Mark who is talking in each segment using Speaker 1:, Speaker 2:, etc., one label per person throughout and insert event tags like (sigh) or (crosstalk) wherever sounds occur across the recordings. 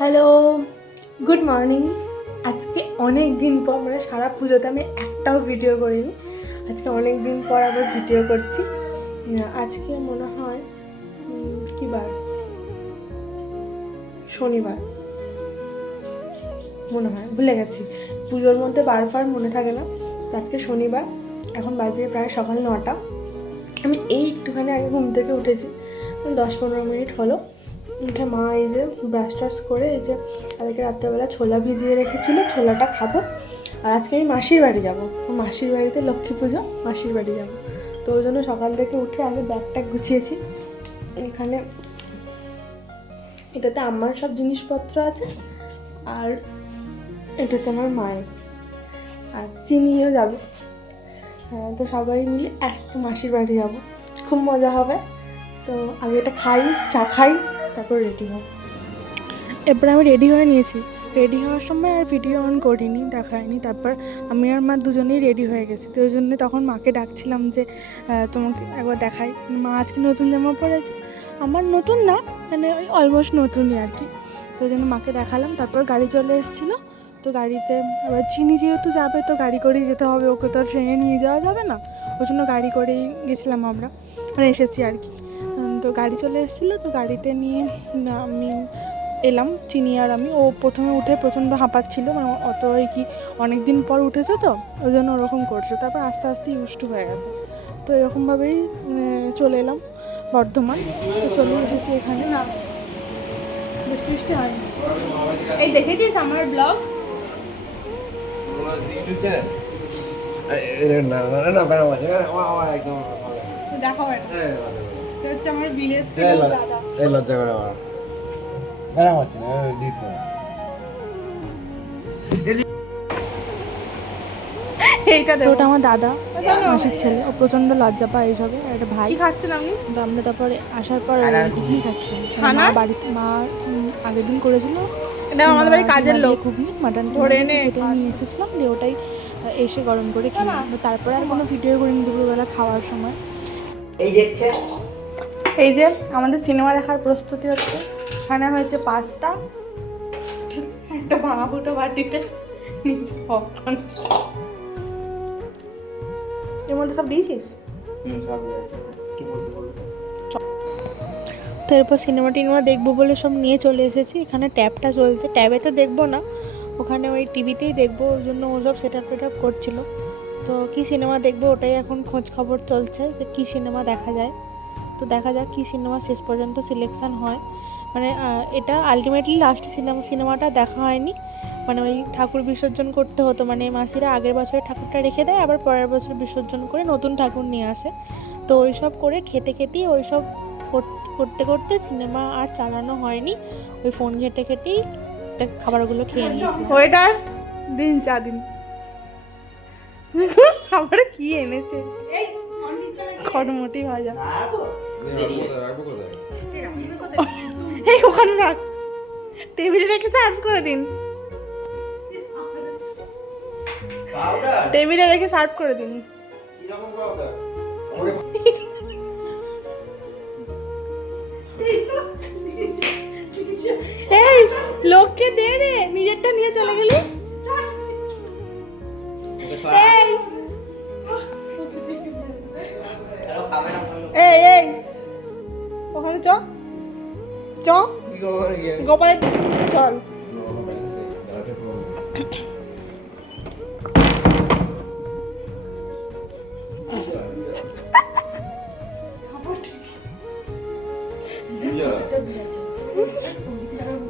Speaker 1: Hello, good morning. আজকে অনেক দিন পর মানে সারা পুজোতে আমি একটাও ভিডিও করিনি। আজকে অনেক দিন পর আবার ভিডিও করছি। আজকে মনে হয় কি বার? শনিবার। মনে হয়, ভুলে গেছি। পুজোর মধ্যে বারবার মনে থাকে না, তো আজকে শনিবার। এখন বাজে প্রায় সকাল নটা। আমি এই একটুখানি আগে ঘুম থেকে উঠেছি, দশ পনেরো মিনিট হলো। উঠে মা এই যে ব্রাশ ট্রাশ করে এই যে কালকে রাত্রেবেলা ছোলা ভিজিয়ে রেখেছিল ছোলাটা খাব। আর আজকে আমি মাসির বাড়ি যাব। মাসির বাড়িতে লক্ষ্মী পুজো মাসির বাড়ি যাব। তো ওই জন্য সকাল থেকে উঠে আগে ব্যাগটা গুছিয়েছি। এখানে এটাতে আমার সব জিনিসপত্র আছে আর এটাতে আমার মায়ের। আর চিনিও যাবে। হ্যাঁ, তো সবাই মিলে এক মাসির বাড়ি যাব। খুব মজা হবে। তো আগে এটা খাই চা খাই। তারপর রেডি হব এরপর আমি রেডি হয়ে নিয়েছি। রেডি হওয়ার সময় আর ভিডিও অন করিনি, দেখায়নি। তারপর আমি আর মা দুজনেই রেডি হয়ে গেছি। তো ওই জন্য তখন মাকে ডাকছিলাম যে তোমাকে একবার দেখাই। মা আজকে নতুন জামা পরেছে। আমার নতুন না মানে ওই অলমোস্ট নতুনই আর কি। তো ওই জন্য মাকে দেখালাম। তারপর গাড়ি চলে এসেছিল। তো গাড়িতে এবার চিনি যেহেতু যাবে, তো গাড়ি করেই যেতে হবে। ওকে তো ট্রেনে নিয়ে যাওয়া যাবে না। ওই জন্য গাড়ি করেই গেছিলাম আমরা। মানে এসেছি আর কি। তো গাড়ি চলে এসেছিল তো গাড়িতে নিয়ে আমি এলাম চিনি আর আমি ও প্রথমে উঠে প্রচণ্ড হাঁপাচ্ছিল মানে অত ওই কি অনেক দিন পর উঠেছে তো ওই জন্য ওরকম করছে তারপর আস্তে আস্তে ইউজটু হয়ে গেছে তো এরকমভাবেই চলে এলাম বর্ধমান তো চলে এসেছি এখানে না বৃষ্টি বৃষ্টি হয়নি এই দেখেছিস আমার ব্লগ
Speaker 2: ইউটিউব বেড়া
Speaker 1: হচ্ছে আমার
Speaker 2: ল-
Speaker 1: দাদা।
Speaker 2: এই লজ্জা করে আমার। বেড়া না
Speaker 1: ওটা দাদা মাসির ছেলে। ও প্রচণ্ড লজ্জা পায় এইসবে একটা ভাই।
Speaker 3: খাচ্ছেন আপনি?
Speaker 1: তো আমরা তারপরে আসার পর ঘুগনি খাচ্ছিলাম মা বাড়িতে মা আগের দিন করেছিল।
Speaker 3: এটা আমাদের বাড়ির কাজের লোক।
Speaker 1: ঘুগনি মাটন
Speaker 3: ধরে এনে
Speaker 1: সেটাই নিয়ে এসেছিলাম দিয়ে ওটাই এসে গরম করে খেলাম। তারপরে আর কোনো ভিডিও করিনি দুপুরবেলা খাওয়ার সময়।
Speaker 4: এই দেখছে
Speaker 1: এই যে আমাদের সিনেমা দেখার প্রস্তুতি হচ্ছে। এখানে হয়েছে পাস্তা একটা ভাঙা ফুটো বাটিতে নিচে পপকর্ন এর মধ্যে সব দিয়েছিস? তো এরপর সিনেমা টিনেমা দেখব বলে সব নিয়ে চলে এসেছি। এখানে ট্যাবটা চলছে। ট্যাবে তো দেখব না। ওখানে ওই টিভিতেই দেখব। ওই জন্য ও সব সেট আপ টেট করছিল। তো কী সিনেমা দেখব ওটাই এখন খোঁজ খবর চলছে যে কী সিনেমা দেখা যায়। তো দেখা যাক কী সিনেমা শেষ পর্যন্ত সিলেকশন হয়। মানে এটা আলটিমেটলি লাস্ট সিনেমা সিনেমাটা দেখা হয়নি। মানে ওই ঠাকুর বিসর্জন করতে হতো। মানে মাসিরা আগের বছর ঠাকুরটা রেখে দেয় আবার পরের বছর বিসর্জন করে নতুন ঠাকুর নিয়ে আসে। তো ওই সব করে খেতে খেতেই ওই সব করতে করতে সিনেমা আর চালানো হয়নি। ওই ফোন ঘেটে ঘেটেই এটা খাবারগুলো খেয়ে নিয়েছি
Speaker 3: ওয়েটার দিন চা দিন। আবার কি এনেছে?
Speaker 1: খড়মটি ভাজা।
Speaker 3: এই (laughs) ওখানে রাখ। টেবিলে রেখে সার্ভ করে দিন। টেবিলে রেখে সার্ভ করে দিন। (laughs) (laughs) এই লোককে দে রে নিজেরটা নিয়ে চলে গেলি? গোপালের চল।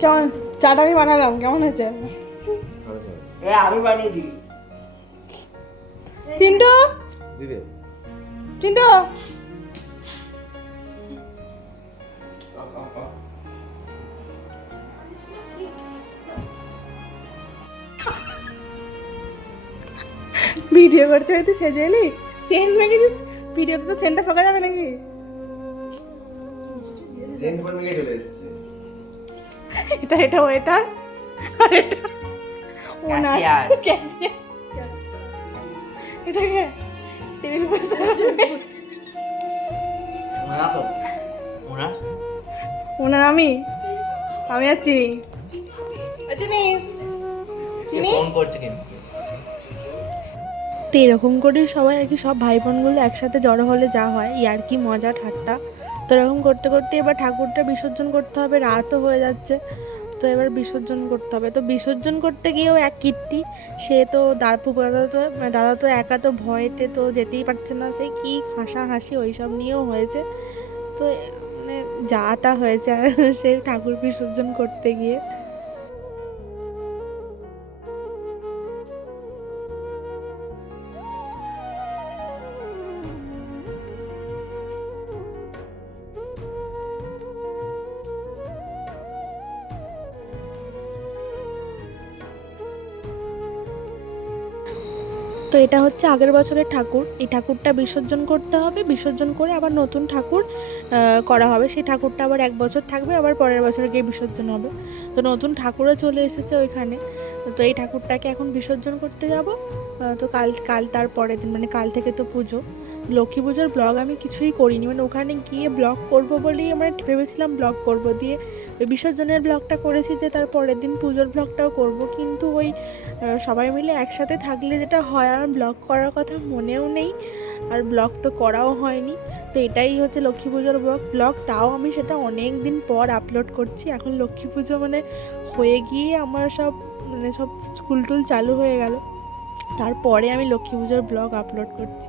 Speaker 3: কেমন চাটা আমি বানালাম কেমন হয়েছে?
Speaker 4: আমি বানিয়ে দিই
Speaker 3: চিন্টু? চিন্টু? ভিডিও করছে হয়তো সেজে এলি সেন্ট মেখেছিস ভিডিওতে তো সেন্টটা শোকা যাবে নাকি?
Speaker 2: সেন্ট করে মেঘে চলে এসেছে?
Speaker 3: এটা এটা ওয়েটার আর এটা? ওনার. টেবিল
Speaker 4: তো
Speaker 3: ওনার আমি? আমি আর চিনি। চিনি চিনি?
Speaker 4: ফোন করছে কিন্তু।
Speaker 1: তো এরকম করেই সবাই আর কি, সব ভাই বোনগুলো একসাথে জড়ো হলে যা হয় ইয়ার কি মজা, ঠাট্টা। তো এরকম করতে করতে এবার ঠাকুরটা বিসর্জন করতে হবে, রাতও হয়ে যাচ্ছে। তো এবার বিসর্জন করতে হবে। তো বিসর্জন করতে গিয়েও এক কীর্তি, সে তো দাদু, দাদা তো মানে দাদা তো একা তো ভয়েতে তো যেতেই পারছে না সেই কী হাসাহাসি ওইসব নিয়েও হয়েছে। তো মানে যা তা হয়েছে আর সে ঠাকুর বিসর্জন করতে গিয়ে। তো এটা হচ্ছে আগের বছরের ঠাকুর। এই ঠাকুরটা বিসর্জন করতে হবে, বিসর্জন করে আবার নতুন ঠাকুর করা হবে। সেই ঠাকুরটা আবার এক বছর থাকবে, আবার পরের বছর গিয়ে বিসর্জন হবে। তো নতুন ঠাকুরও চলে এসেছে ওইখানে। তো এই ঠাকুরটাকে এখন বিসর্জন করতে যাব। তো কাল কাল তার পরের দিন মানে কাল থেকে তো পুজো। লক্ষ্মী পুজোর ব্লগ আমি কিছুই করিনি। মানে ওখানে গিয়ে ব্লগ করব বলেই আমরা ভেবেছিলাম ব্লগ করব। দিয়ে বিসর্জনের ব্লগটা করেছি যে তার পরের দিন পুজোর ব্লগটাও করব। কিন্তু ওই সবাই মিলে একসাথে থাকলে যেটা হয়, আর ব্লগ করার কথা মনেও নেই। আর ব্লগ তো করাও হয়নি। তো এটাই হচ্ছে লক্ষ্মী পুজোর ব্লগ ব্লগ তাও আমি সেটা অনেক দিন পর আপলোড করছি। এখন লক্ষ্মী পুজো মানে হয়ে গিয়ে আমার সব মানে সব স্কুল টুল চালু হয়ে গেল। তারপরে আমি লক্ষ্মী পুজোর ব্লগ আপলোড করছি।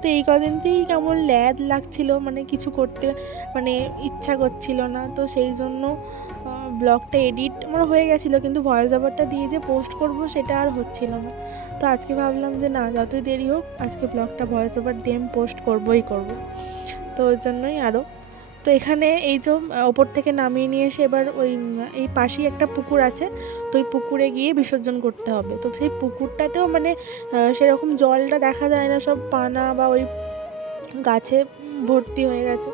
Speaker 1: তো এই কদিন থেকেই কেমন ল্যাদ লাগছিল মানে কিছু করতে মানে ইচ্ছা করছিল না, তো সেই জন্য ব্লগটা এডিট আমার হয়ে গেছিল, কিন্তু ভয়েস ওভারটা দিয়ে যে পোস্ট করব সেটা আর হচ্ছিল না। তো আজকে ভাবলাম যে না, যতই দেরি হোক, আজকে ব্লগটা ভয়েস ওভার দিয়ে আমি পোস্ট করবই করব। তো ওই জন্যই আরও তো এখানে এই যে ওপর থেকে নামিয়ে নিয়ে এসে এবার ওই এই পাশেই একটা পুকুর আছে। তো ওই পুকুরে গিয়ে বিসর্জন করতে হবে। তো সেই পুকুরটাতেও মানে সেরকম জলটা দেখা যায় না। সব পানা বা ওই গাছে ভর্তি হয়ে গেছে।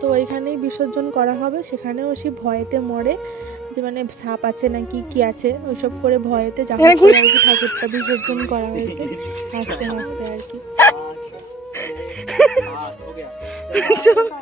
Speaker 1: তো ওইখানেই বিসর্জন করা হবে। সেখানেও সে ভয়েতে মরে। যে মানে সাপ আছে না কি কি আছে ওইসব করে ভয়েতে যা করে আর কি ঠাকুরটা বিসর্জন করা হয়েছে। হাসতে হাসতে আর কি। (laughs) (laughs)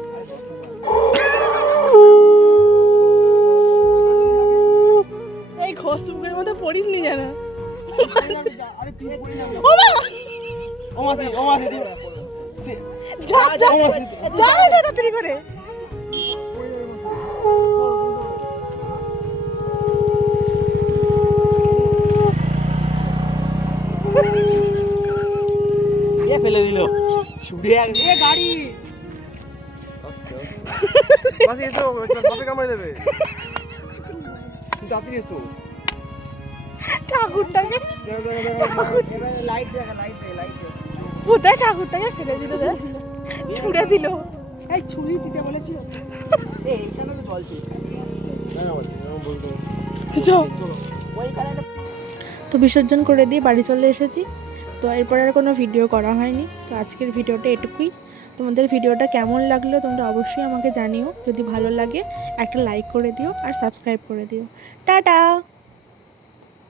Speaker 3: তাড়াতাড়ি করে।
Speaker 4: ফেলে দিল? ছুড়ে এ গাড়ি। (laughs)
Speaker 2: এসো কামড়ে দেবে। তাড়াতাড়ি এসো।
Speaker 3: ঠাকুরটাকে
Speaker 4: লাইট দেখা লাইট দে লাইট
Speaker 3: কোথায় ঠাকুরটাকে ফেলে দিল ছুঁড়ে দিল। এই ছুরি দিতে বলেছি।
Speaker 4: এইখানে তো জল ছিল।
Speaker 1: তো বিসর্জন করে দিয়ে বাড়ি চলে এসেছি। তো এরপর আর কোনো ভিডিও করা হয়নি। তো আজকের ভিডিওটা এটুকুই। তোমাদের ভিডিওটা কেমন লাগল তোমরা অবশ্যই আমাকে জানিও। যদি ভালো লাগে একটা লাইক করে দিও আর সাবস্ক্রাইব করে দিও। টাটা!